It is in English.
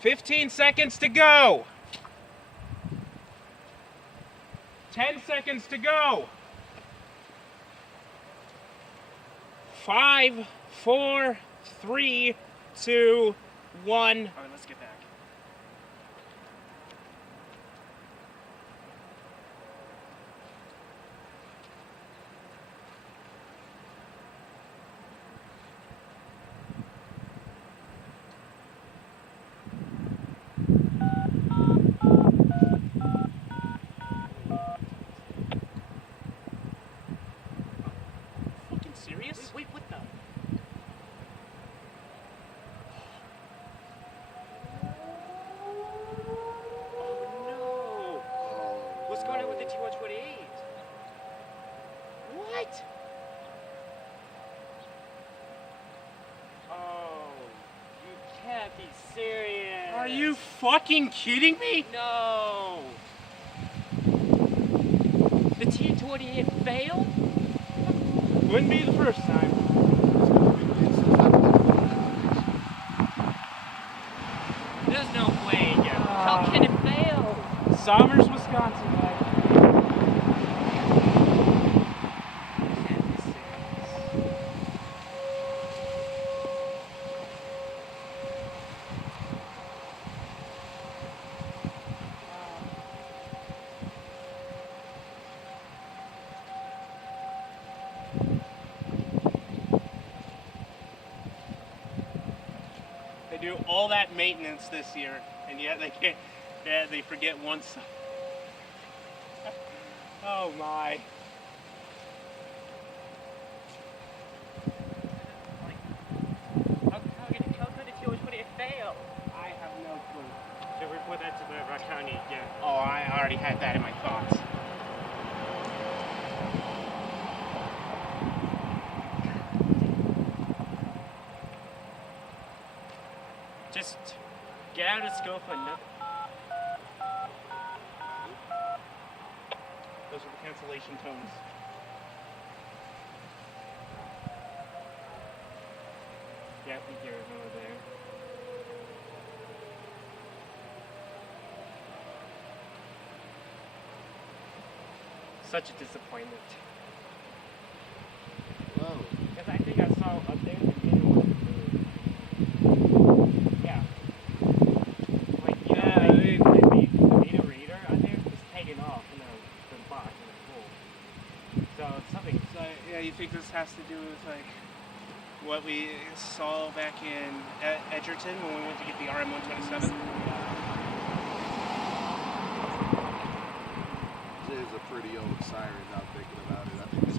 15 seconds to go. 10 seconds to go. 5, 4, 3, 2, 1. All right, let's get back. Fucking serious? Wait, what the? Oh no! What's going on with the T-128? What? Oh, you can't be serious. Are you fucking kidding me? No! The T-28 failed? Wouldn't be the first time. There's no way, Jeff. How can it fail? Somers, Wisconsin, guys. You can't be serious. They do all that maintenance this year, and yet they can't. Yeah, they forget one side. Oh my! How could the T-128 fail? I have no clue. Should report that to the Rock County, yeah. Oh, I already had that in my thoughts. Just get out of school for nothing. Those are the cancellation tones. Yeah, we hear it over there. Such a disappointment. Whoa. Because I think I saw up there the beta was yeah. Like, you know, Yeah, like, the beta reader on there was taken off, you know, the box in the pool. So it's something. So, yeah, you think this has to do with like what we saw back in Edgerton when we went to get the RM-127? It is a pretty old Siren now thinking about it. I think it's